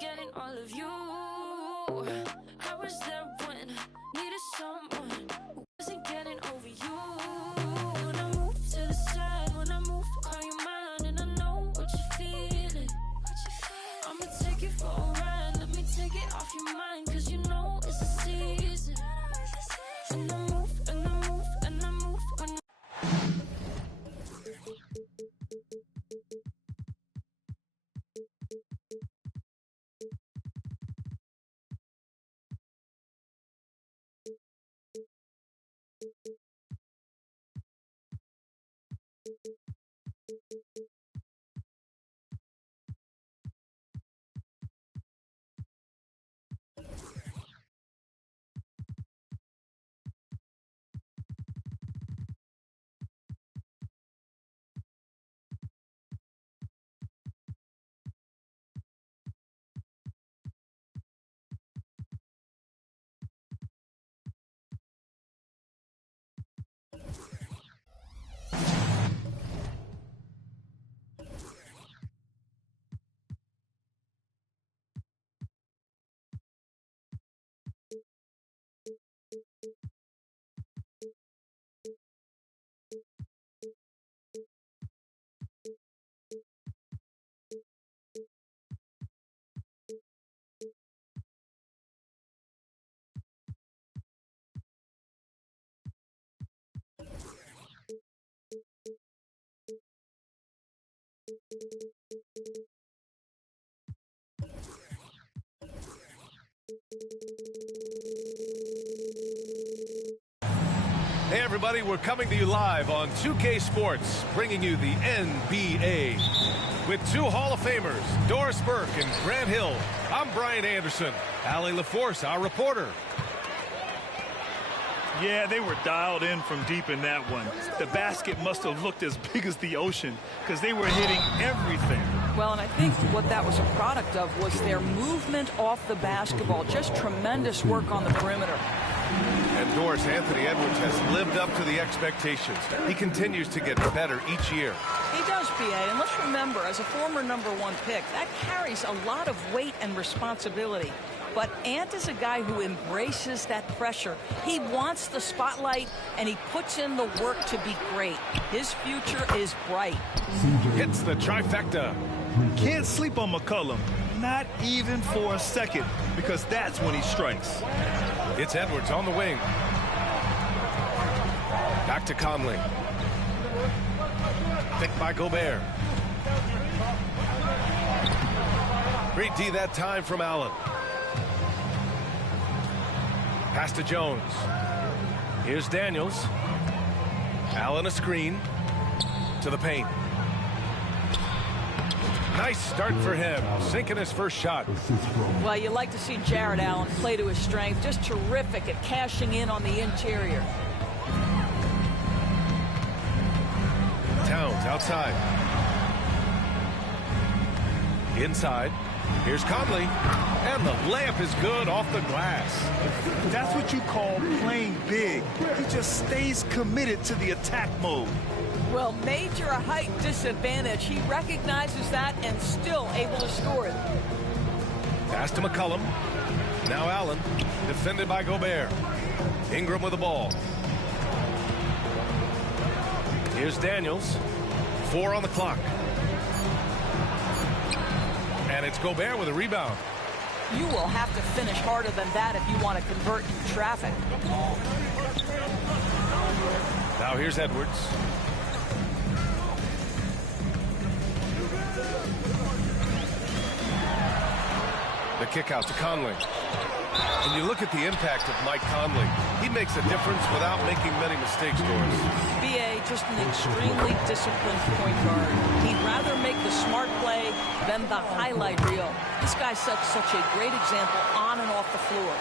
getting all of you. I was there when needed someone who wasn't getting over you. When I move to the side, when I move, call you mine, and I know what you're feeling. I'ma take it for a ride, let me take it off your mind, cause you know it's a season. And I move, and I move, and I move, and Hey everybody, we're coming to you live on 2K Sports, bringing you the NBA. With two Hall of Famers, Doris Burke and Grant Hill, I'm Brian Anderson. Allie LaForce, our reporter. Yeah, they were dialed in from deep in that one. The basket must have looked as big as the ocean because they were hitting everything. Well, and I think what that was a product of was their movement off the basketball. Just tremendous work on the perimeter. And Doris, Anthony Edwards has lived up to the expectations. He continues to get better each year. He does, B.A., and let's remember, as a former #1 pick, that carries a lot of weight and responsibility. But Ant is a guy who embraces that pressure. He wants the spotlight, and he puts in the work to be great. His future is bright. Hits the trifecta. Can't sleep on McCollum, not even for a second, because that's when he strikes. It's Edwards on the wing. Back to Conley. Picked by Gobert. Great D that time from Allen. Pass to Jones. Here's Daniels. Allen a screen. To the paint. Nice start for him, sinking his first shot. Well, you like to see Jarrett Allen play to his strength. Just terrific at cashing in on the interior. Towns outside. Inside. Here's Conley. And the layup is good off the glass. That's what you call playing big. He just stays committed to the attack mode. Well, major height disadvantage. He recognizes that and still able to score it. Pass to McCollum. Now Allen, defended by Gobert. Ingram with the ball. Here's Daniels. 4 on the clock. And it's Gobert with a rebound. You will have to finish harder than that if you want to convert in traffic. Now here's Edwards. The kick out to Conley. And you look at the impact of Mike Conley. He makes a difference without making many mistakes, Doris. B.A., just an extremely disciplined point guard. He'd rather make the smart play than the highlight reel. This guy sets such a great example on and off the floor.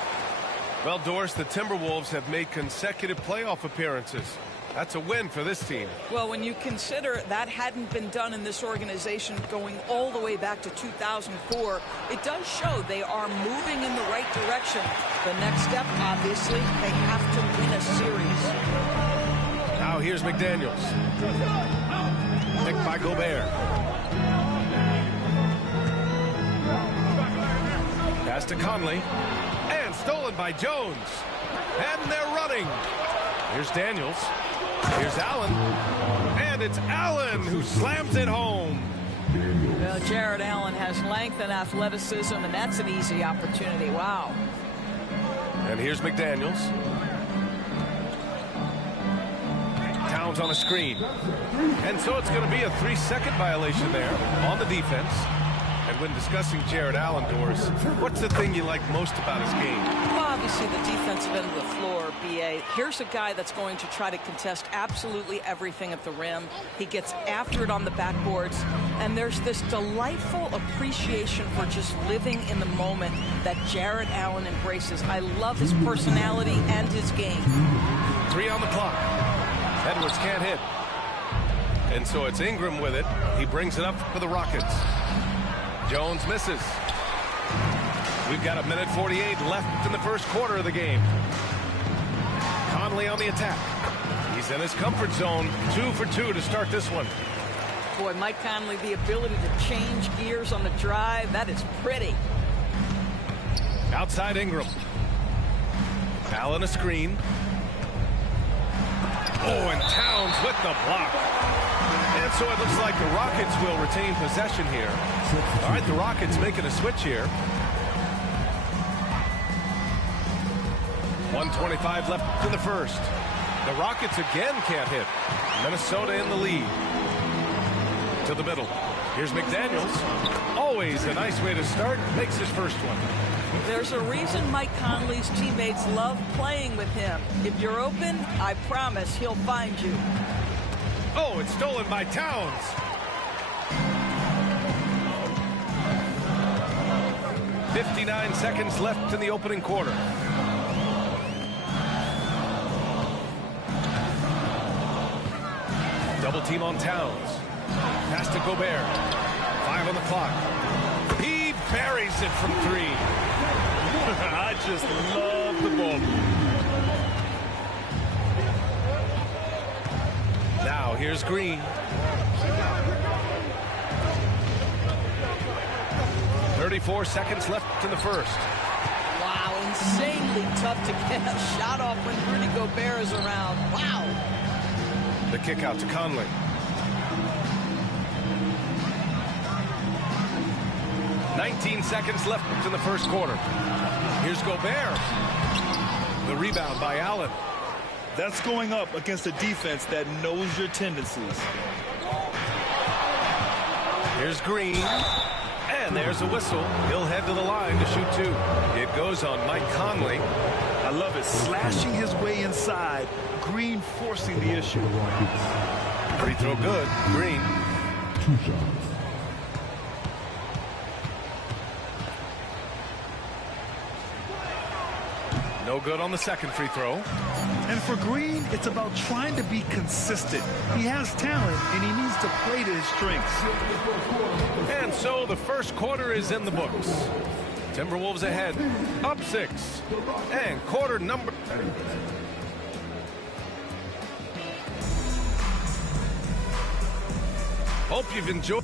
Well, Doris, the Timberwolves have made consecutive playoff appearances. That's a win for this team. Well, when you consider that hadn't been done in this organization going all the way back to 2004, it does show they are moving in the right direction. The next step, obviously, they have to win a series. Now here's McDaniels. Picked by Gobert. Pass to Conley. And stolen by Jones. And they're running. Here's Daniels. Here's Allen. And it's Allen who slams it home. Well, Jarrett Allen has length and athleticism, and that's an easy opportunity. Wow. And here's McDaniels. Towns on a screen. And so it's going to be a 3-second violation there on the defense. And when discussing Jarrett Allen, Doris, what's the thing you like most about his game? Well, obviously the defensive end of the floor, B.A. Here's a guy that's going to try to contest absolutely everything at the rim. He gets after it on the backboards. And there's this delightful appreciation for just living in the moment that Jarrett Allen embraces. I love his personality and his game. 3 on the clock. Edwards can't hit. And so it's Ingram with it. He brings it up for the Rockets. Jones misses. We've got 1:48 left in the first quarter of the game. Conley on the attack. He's in his comfort zone. 2 for 2 to start this one. Boy, Mike Conley, the ability to change gears on the drive, that is pretty. Outside Ingram. Allen a screen. Oh, and Towns with the block. And so it looks like the Rockets will retain possession here. All right, the Rockets making a switch here. 1:25 left in the first. The Rockets again can't hit. Minnesota in the lead. To the middle. Here's McDaniels. Always a nice way to start. Makes his first one. There's a reason Mike Conley's teammates love playing with him. If you're open, I promise he'll find you. Oh, it's stolen by Towns. .59 seconds left in the opening quarter. Double team on Towns. Pass to Gobert. 5 on the clock. He buries it from 3. I just love the ball. Now here's Green. 34 seconds left in the first. Wow, insanely tough to get a shot off when Rudy Gobert is around. Wow. The kick out to Conley. .19 seconds left in the first quarter. Here's Gobert. The rebound by Allen. That's going up against a defense that knows your tendencies. Here's Green. And there's a whistle. He'll head to the line to shoot 2. It goes on Mike Conley. I love it. Slashing his way inside. Green forcing the issue. Free throw good. Green. 2 shots. No good on the second free throw. And for Green, it's about trying to be consistent. He has talent, and he needs to play to his strengths. And so the first quarter is in the books. Timberwolves ahead, up 6. And quarter number... Hope you've enjoyed...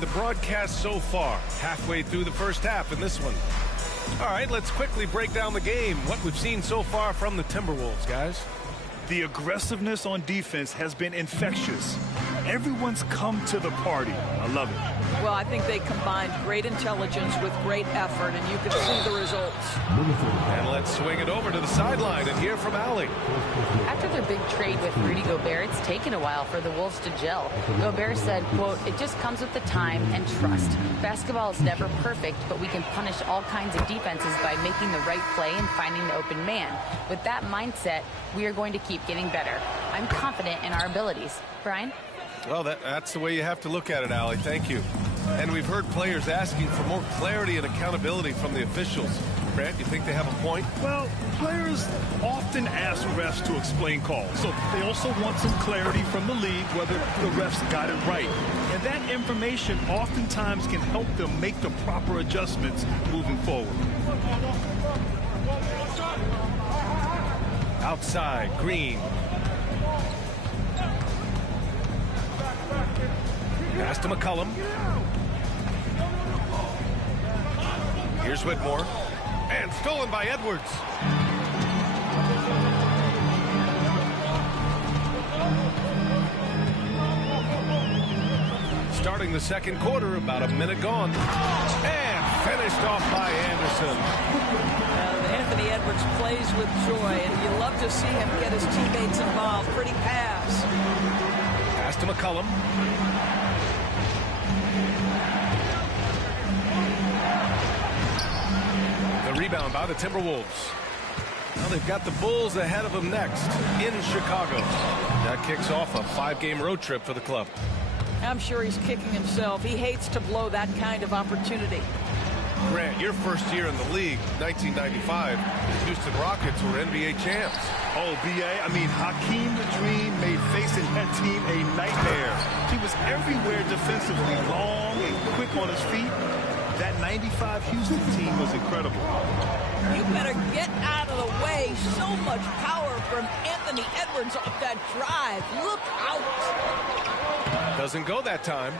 The broadcast so far, halfway through the first half in this one. All right, let's quickly break down the game, what we've seen so far from the Timberwolves, guys. The aggressiveness on defense has been infectious. Everyone's come to the party. I love it. Well, I think they combined great intelligence with great effort, and you can see the results. And let's swing it over to the sideline and hear from Allie. After their big trade with Rudy Gobert, it's taken a while for the Wolves to gel. Gobert said, quote, "It just comes with the time and trust. Basketball is never perfect, but we can punish all kinds of defenses by making the right play and finding the open man. With that mindset, we are going to keep getting better. I'm confident in our abilities." Brian? Well, that's the way you have to look at it, Allie. Thank you. And we've heard players asking for more clarity and accountability from the officials. Grant, you think they have a point? Well, players often ask refs to explain calls, so they also want some clarity from the league whether the refs got it right. And that information oftentimes can help them make the proper adjustments moving forward. Outside, Green. Pass to McCollum. Here's Whitmore. And stolen by Edwards. Starting the second quarter, about a minute gone. And finished off by Anderson. Anthony Edwards plays with joy, and you love to see him get his teammates involved. Pretty pass. Pass to McCollum. The rebound by the Timberwolves. Now they've got the Bulls ahead of them next in Chicago. That kicks off a 5-game road trip for the club. I'm sure he's kicking himself. He hates to blow that kind of opportunity. Grant, your first year in the league, 1995, the Houston Rockets were NBA champs. Oh, B.A., I mean, Hakeem the Dream made facing that team a nightmare. He was everywhere defensively, long and quick on his feet. That 95 Houston team was incredible. You better get out of the way. So much power from Anthony Edwards off that drive. Look out. Doesn't go that time.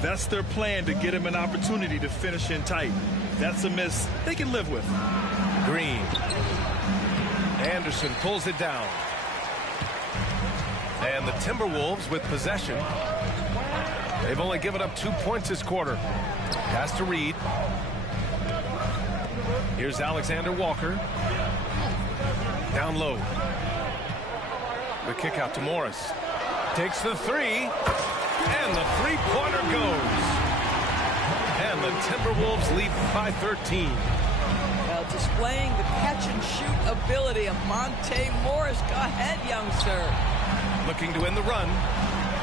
That's their plan, to get him an opportunity to finish in tight. That's a miss they can live with. Green. Anderson pulls it down. And the Timberwolves with possession. They've only given up 2 points this quarter. Pass to Reed. Here's Alexander Walker. Down low. The kick out to Morris. Takes the three. And the three-pointer goes. And the Timberwolves lead by 13. Displaying the catch-and-shoot ability of Monte Morris. Go ahead, young sir. Looking to win the run.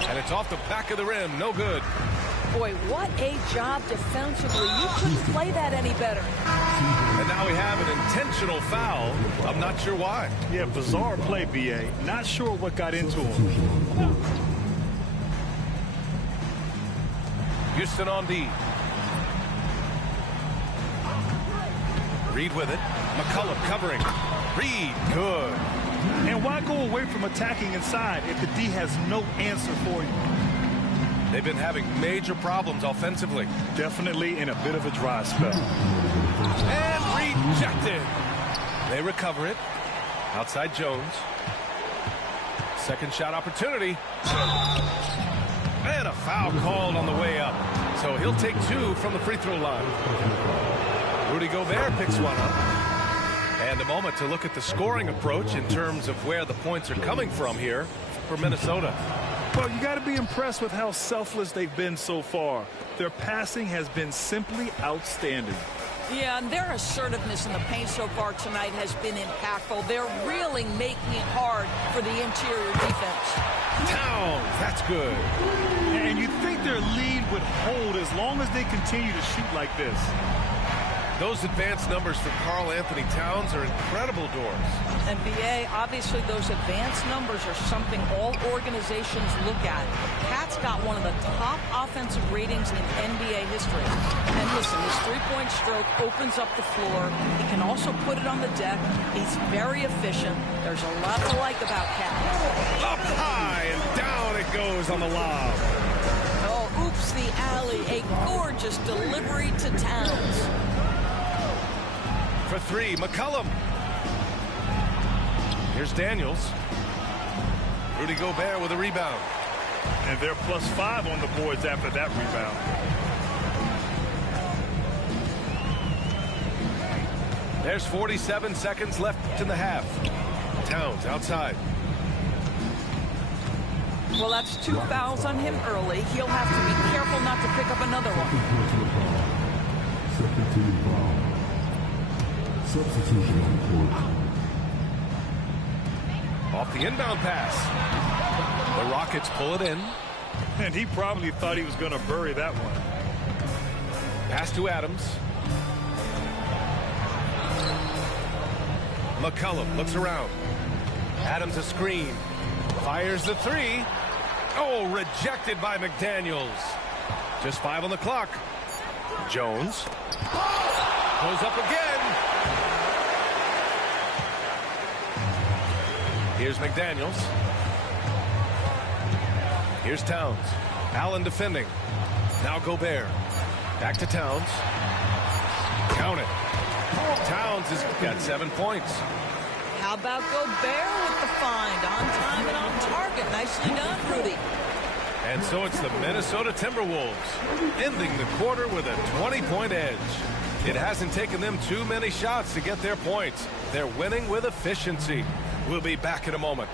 And it's off the back of the rim. No good. Boy, what a job defensively. You couldn't play that any better. And now we have an intentional foul. I'm not sure why. Yeah, bizarre play, B.A. Not sure what got into him. Houston on D. Reed with it. McCollum covering. Reed, good. And why go away from attacking inside if the D has no answer for you? They've been having major problems offensively. Definitely in a bit of a dry spell. And rejected. They recover it. Outside Jones. Second shot opportunity. And a foul called on the way up. So he'll take 2 from the free throw line. Rudy Gobert picks one up. And a moment to look at the scoring approach in terms of where the points are coming from here for Minnesota. Well, you got to be impressed with how selfless they've been so far. Their passing has been simply outstanding. Yeah, and their assertiveness in the paint so far tonight has been impactful. They're really making it hard for the interior defense. Towns, that's good. And you'd think their lead would hold as long as they continue to shoot like this. Those advanced numbers for Karl Anthony Towns are incredible, Doris. And BA, obviously those advanced numbers are something all organizations look at. Cat's got one of the top offensive ratings in NBA history. And listen, his three-point stroke opens up the floor. He can also put it on the deck. He's very efficient. There's a lot to like about Cat. Up high and down it goes on the lob. Oh, oops, the alley. A gorgeous delivery to Towns. For 3, McCollum. Here's Daniels. Rudy Gobert with a rebound. And they're +5 on the boards after that rebound. There's 47 seconds left in the half. Towns outside. Well, that's 2 fouls on him early. He'll have to be careful not to pick up another one. Second team foul. Substitution on court. Off the inbound pass. The Rockets pull it in. And he probably thought he was going to bury that one. Pass to Adams. McCollum looks around. Adams a screen. Fires the three. Oh, rejected by McDaniels. Just 5 on the clock. Jones. Goes up again. Here's McDaniels. Here's Towns. Allen defending. Now Gobert. Back to Towns. Count it. Towns has got 7 points. How about Gobert with the find? On time and on target. Nicely done, Rudy. And so it's the Minnesota Timberwolves ending the quarter with a 20-point edge. It hasn't taken them too many shots to get their points. They're winning with efficiency. We'll be back in a moment.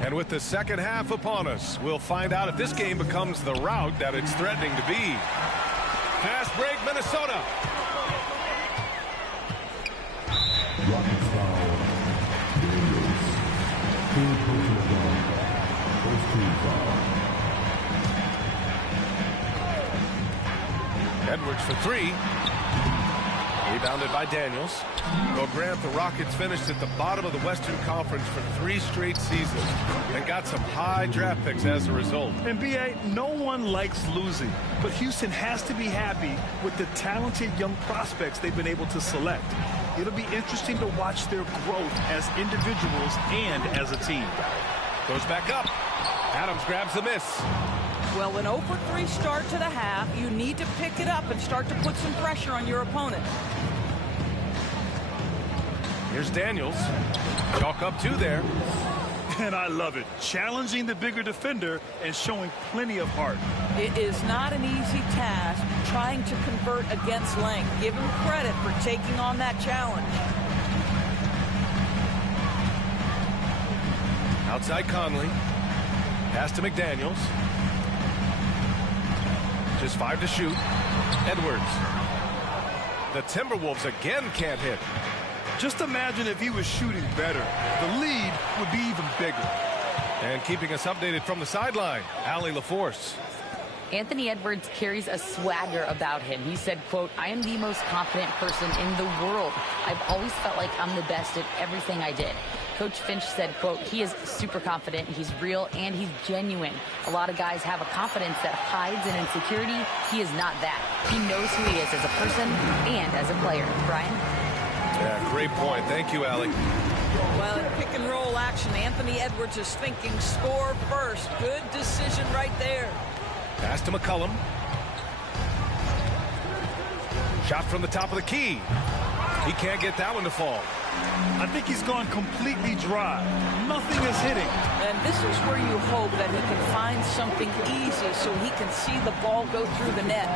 And with the second half upon us, we'll find out if this game becomes the rout that it's threatening to be. Fast break, Minnesota. Rockets foul. Daniels. Team personal foul. First team foul. Edwards for 3. Rebounded by Daniels. Well, Grant, the Rockets finished at the bottom of the Western Conference for 3 straight seasons and got some high draft picks as a result. And B.A., no one likes losing, but Houston has to be happy with the talented young prospects they've been able to select. It'll be interesting to watch their growth as individuals and as a team. Goes back up. Adams grabs the miss. Well, an 0 for 3 start to the half. You need to pick it up and start to put some pressure on your opponent. Here's Daniels. Chalk up 2 there. And I love it. Challenging the bigger defender and showing plenty of heart. It is not an easy task trying to convert against length. Give him credit for taking on that challenge. Outside Conley. Pass to McDaniels. Just 5 to shoot. Edwards. The Timberwolves again can't hit. Just imagine if he was shooting better. The lead would be even bigger. And keeping us updated from the sideline, Allie LaForce. Anthony Edwards carries a swagger about him. He said, quote, "I am the most confident person in the world. I've always felt like I'm the best at everything I did." Coach Finch said, quote, "He is super confident, he's real, and he's genuine. A lot of guys have a confidence that hides in insecurity. He is not that. He knows who he is as a person and as a player." Brian? Yeah, great point. Thank you, Allie. Well, in pick and roll action, Anthony Edwards is thinking score first. Good decision right there. Pass to McCollum. Shot from the top of the key. He can't get that one to fall. I think he's gone completely dry. Nothing is hitting. And this is where you hope that he can find something easy so he can see the ball go through the net.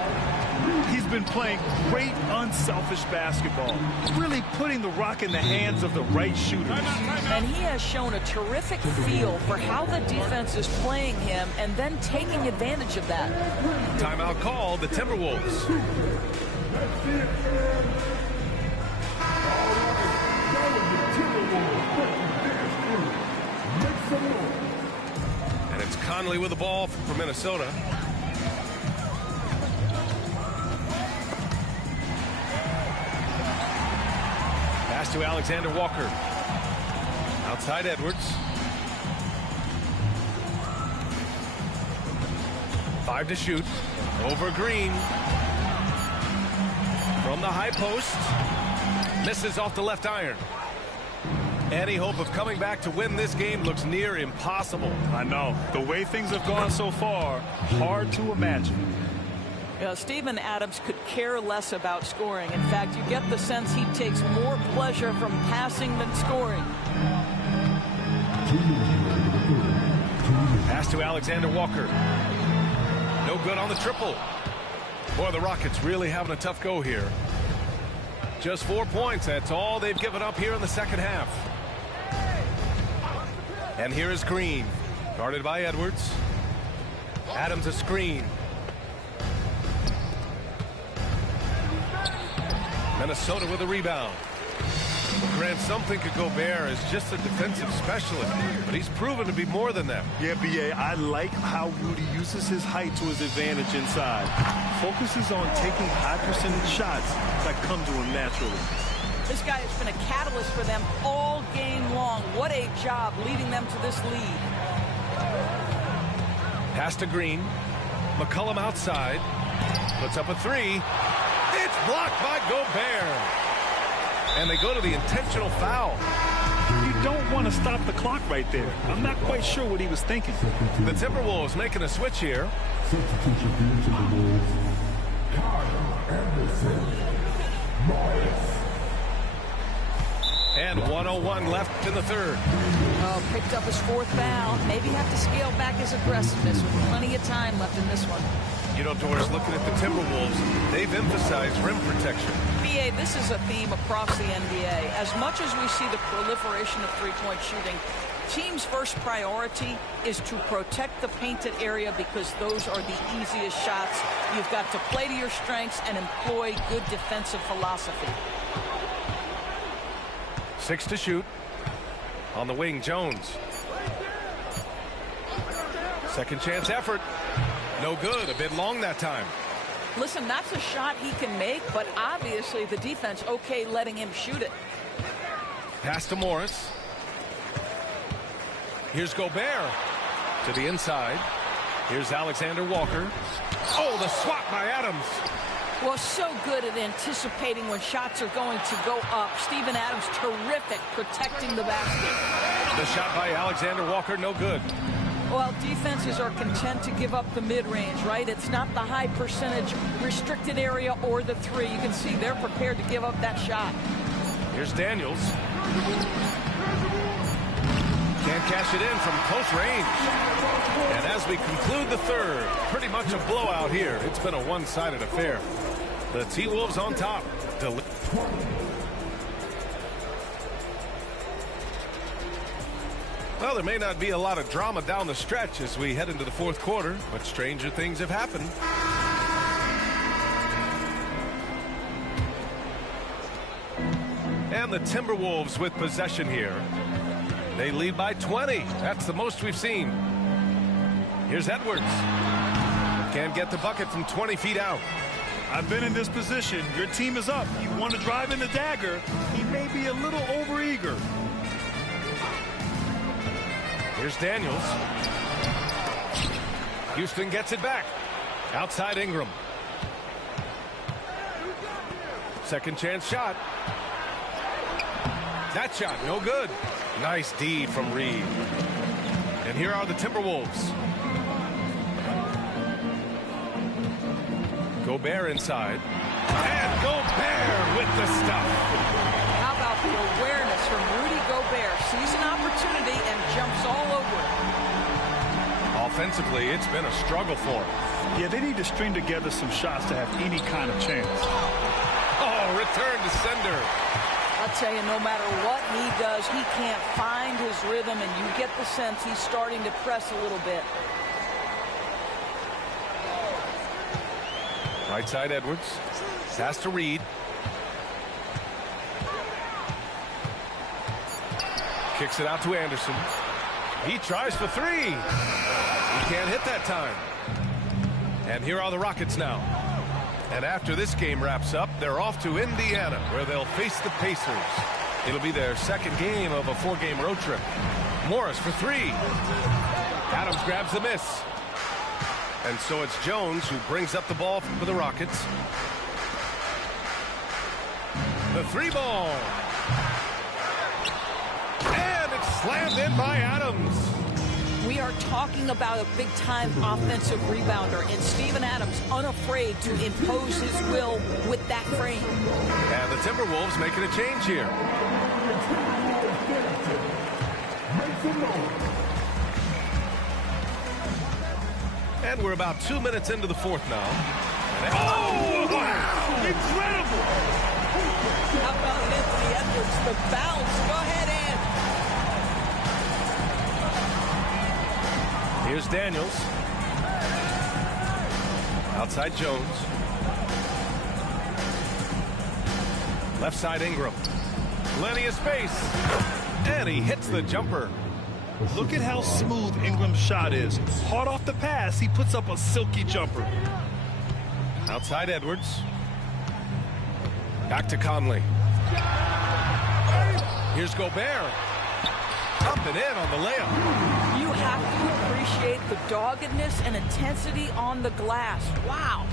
He's been playing great, unselfish basketball, really putting the rock in the hands of the right shooters. And he has shown a terrific feel for how the defense is playing him and then taking advantage of that. Timeout call, the Timberwolves. And it's Conley with the ball for Minnesota. Pass to Alexander Walker. Outside Edwards. 5 to shoot. Over Green. From the high post. Misses off the left iron. Any hope of coming back to win this game looks near impossible. I know. The way things have gone so far, hard to imagine. Steven Adams could care less about scoring. In fact, you get the sense he takes more pleasure from passing than scoring. to Alexander Walker. No good on the triple. Boy, the Rockets really having a tough go here. Just 4 points. That's all they've given up here in the second half. And here is Green, guarded by Edwards. Adams a screen. Minnesota with a rebound. Grant, some think of Gobert as just a defensive specialist, but he's proven to be more than that. Yeah, B.A., I like how Rudy uses his height to his advantage inside. Focuses on taking high percentage shots that come to him naturally. This guy has been a catalyst for them all game long. What a job leading them to this lead. Pass to Green. McCollum outside. Puts up a three. It's blocked by Gobert. And they go to the intentional foul. You don't want to stop the clock right there. I'm not quite sure what he was thinking. The Timberwolves making a switch here. Substitution for the Timberwolves. Kyle Anderson. Morris. And 1:01 left in the third. Oh, picked up his fourth foul. Maybe have to scale back his aggressiveness with plenty of time left in this one. You know, Doris, looking at the Timberwolves, they've emphasized rim protection. BA, this is a theme across the NBA. As much as we see the proliferation of three-point shooting, teams' first priority is to protect the painted area because those are the easiest shots. You've got to play to your strengths and employ good defensive philosophy. 6 to shoot. On the wing, Jones. Second chance effort. No good. A bit long that time. Listen, that's a shot he can make, but obviously the defense okay letting him shoot it. Pass to Morris. Here's Gobert to the inside. Here's Alexander Walker. Oh, the swat by Adams. Well, so good at anticipating when shots are going to go up. Steven Adams, terrific protecting the basket. The shot by Alexander Walker, no good. Well, defenses are content to give up the mid-range, right? It's not the high percentage restricted area or the three. You can see they're prepared to give up that shot. Here's Daniels. Can't cash it in from close range. And as we conclude the third, pretty much a blowout here. It's been a one-sided affair. The T-Wolves on top. Well, there may not be a lot of drama down the stretch as we head into the fourth quarter, but stranger things have happened. And the Timberwolves with possession here. They lead by 20. That's the most we've seen. Here's Edwards. Can't get the bucket from 20 feet out. I've been in this position. Your team is up. You want to drive in the dagger. He may be a little overeager. Here's Daniels. Houston gets it back. Outside Ingram. Second chance shot. That shot, no good. Nice D from Reed. And here are the Timberwolves. Gobert inside. And Gobert with the stuff. How about the awareness from Rudy Gobert? Sees an opportunity and jumps all over it. Offensively, it's been a struggle for him. Yeah, they need to string together some shots to have any kind of chance. Oh, return to sender. I'll tell you, no matter what he does, he can't find his rhythm, and you get the sense he's starting to press a little bit. Right side Edwards. Pass to Reed. Kicks it out to Anderson. He tries for three. He can't hit that time. And here are the Rockets now. And after this game wraps up, they're off to Indiana, where they'll face the Pacers. It'll be their second game of a 4-game road trip. Morris for three. Adams grabs the miss. And so it's Jones who brings up the ball for the Rockets. The three ball. And it's slammed in by Adams. We are talking about a big-time offensive rebounder, and Steven Adams unafraid to impose his will with that frame. And the Timberwolves making a change here. And we're about 2 minutes into the fourth now. Oh, wow! Incredible! How about Anthony Edwards? The bounce. Go ahead, Ant. Here's Daniels. Outside Jones. Left side Ingram. Plenty of space. And he hits the jumper. Look at how smooth Ingram's shot is. Hard off the pass, he puts up a silky jumper. Outside Edwards. Back to Conley. Here's Gobert. Up and in on the layup. You have to appreciate the doggedness and intensity on the glass. Wow.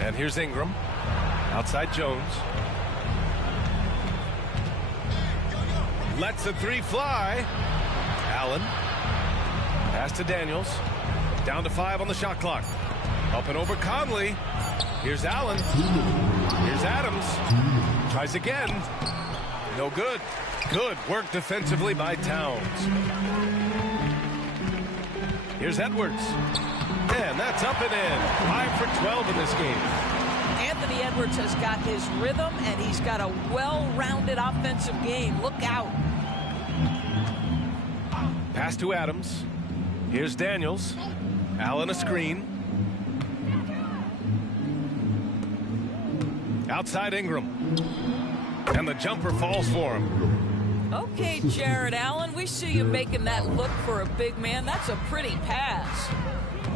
And here's Ingram. Outside Jones. Lets the three fly. Allen. Pass to Daniels. Down to 5 on the shot clock. Up and over Conley. Here's Allen. Here's Adams. Tries again. No good. Good work defensively by Towns. Here's Edwards. And that's up and in. 5 for 12 in this game. Anthony Edwards has got his rhythm, and he's got a well-rounded offensive game. Look out. Pass to Adams. Here's Daniels. Allen a screen. Outside Ingram. And the jumper falls for him. Okay, Jared Allen, we see you making that look for a big man. That's a pretty pass.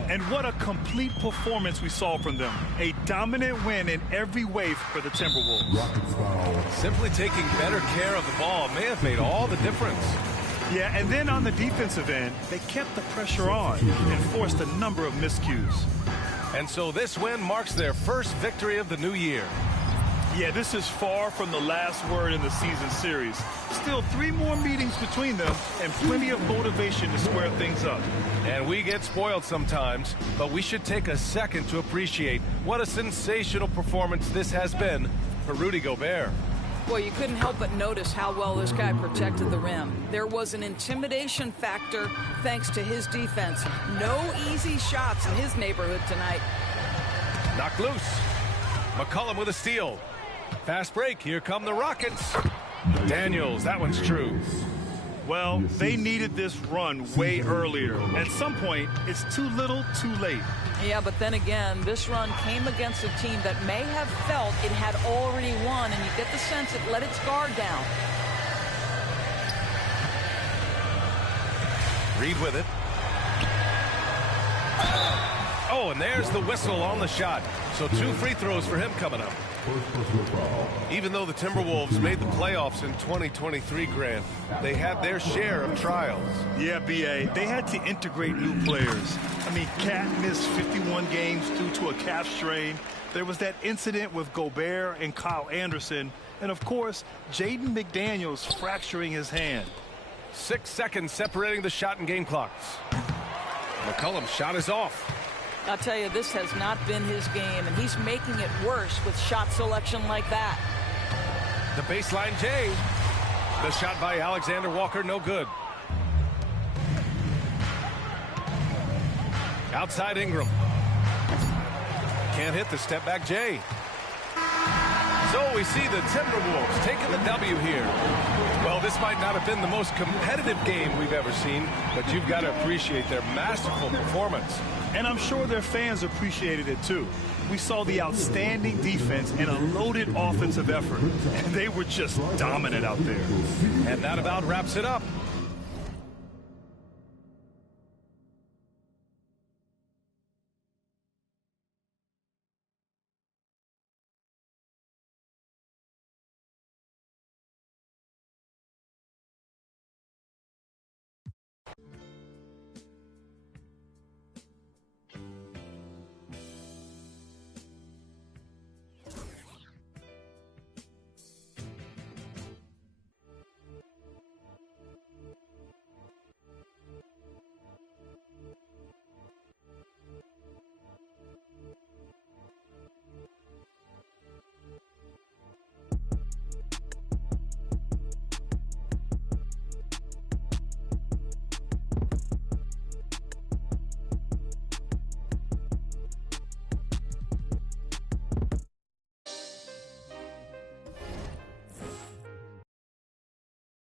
And what a complete performance we saw from them. A dominant win in every way for the Timberwolves. Rockets foul. Simply taking better care of the ball may have made all the difference. Yeah, and then on the defensive end, they kept the pressure on and forced a number of miscues. And so this win marks their first victory of the new year. Yeah, this is far from the last word in the season series. Still 3 more meetings between them and plenty of motivation to square things up. And we get spoiled sometimes, but we should take a second to appreciate what a sensational performance this has been for Rudy Gobert. Well, you couldn't help but notice how well this guy protected the rim. There was an intimidation factor thanks to his defense. No easy shots in his neighborhood tonight. Knocked loose. McCollum with a steal. Fast break. Here come the Rockets. Daniels, that one's true. Well, they needed this run way earlier. At some point, it's too little, too late. Yeah, but then again, this run came against a team that may have felt it had already won, and you get the sense it let its guard down. Reed with it. Oh, and there's the whistle on the shot. So 2 free throws for him coming up. First personal foul. Even though the Timberwolves made the playoffs in 2023, Grant, they had their share of trials. Yeah, B.A., they had to integrate new players. I mean, Cat missed 51 games due to a calf strain. There was that incident with Gobert and Kyle Anderson. And, of course, Jaden McDaniels fracturing his hand. 6 seconds separating the shot and game clocks. McCollum's shot is off. I'll tell you, this has not been his game, and he's making it worse with shot selection like that. The baseline J. The shot by Alexander Walker, no good. Outside Ingram. Can't hit the step back J. So we see the Timberwolves taking the W here. Well, this might not have been the most competitive game we've ever seen, but you've got to appreciate their masterful performance. And I'm sure their fans appreciated it too. We saw the outstanding defense and a loaded offensive effort, and they were just dominant out there. And that about wraps it up.